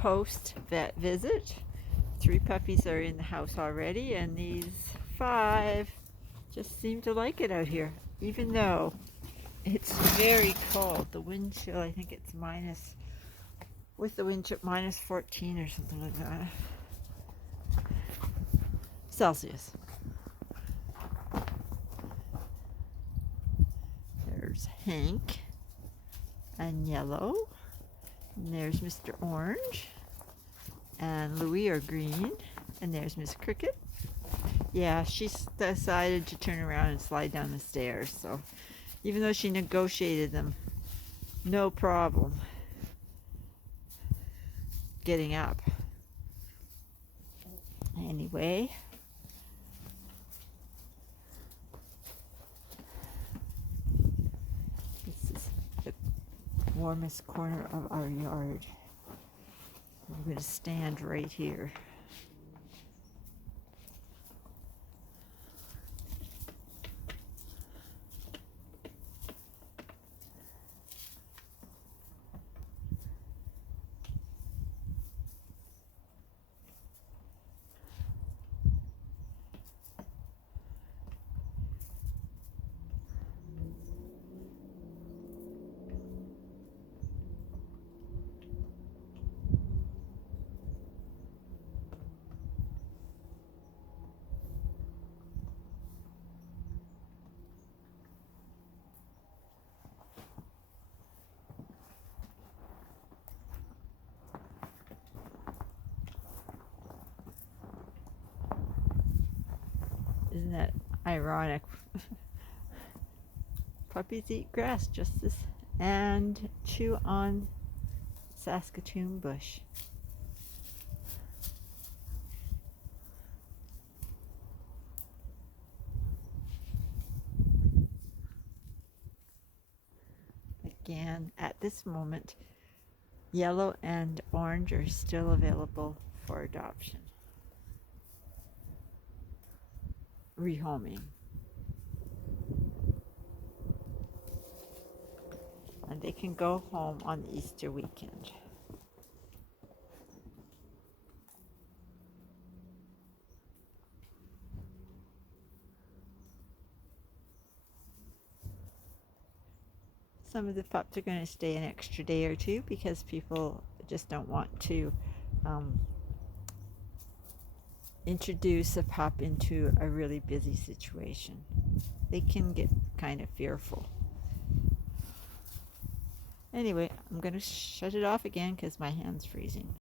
post-vet visit. 3 puppies are in the house already, and these 5 just seem to like it out here, even though it's very cold. The wind chill, I think it's minus, with the wind chill, minus 14 or something like that. Celsius. There's Hank and Yellow. And there's Mr. Orange. And Louis are green. And there's Miss Cricket. Yeah, she's decided to turn around and slide down the stairs. So even though she negotiated them, no problem getting up. Anyway, this is the warmest corner of our yard. I'm going to stand right here. Isn't that ironic? Puppies eat grass just as and chew on Saskatoon bush. Again, at this moment, Yellow and Orange are still available for adoption. Rehoming. And they can go home on Easter weekend. Some of the pups are going to stay an extra day or two because people just don't want to introduce a pup into a really busy situation. They can get kind of fearful. Anyway, I'm going to shut it off again because my hand's freezing.